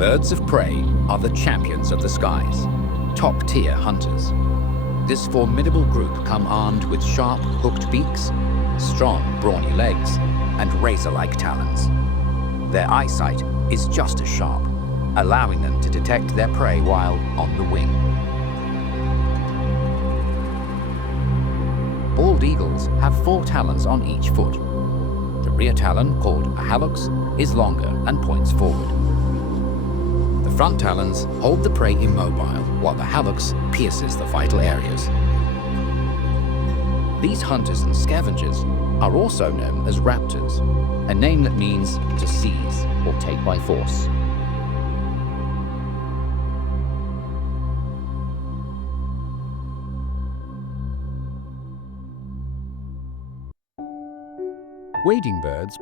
Birds of prey are the champions of the skies, top-tier hunters. This formidable group come armed with sharp, hooked beaks, strong, brawny legs, and razor-like talons. Their eyesight is just as sharp, allowing them to detect their prey while on the wing. Bald eagles have 4 talons on each foot. The rear talon, called a hallux, is longer and points forward. The front talons hold the prey immobile, while the hallux pierces the vital areas. These hunters and scavengers are also known as raptors, a name that means to seize or take by force. Wading birds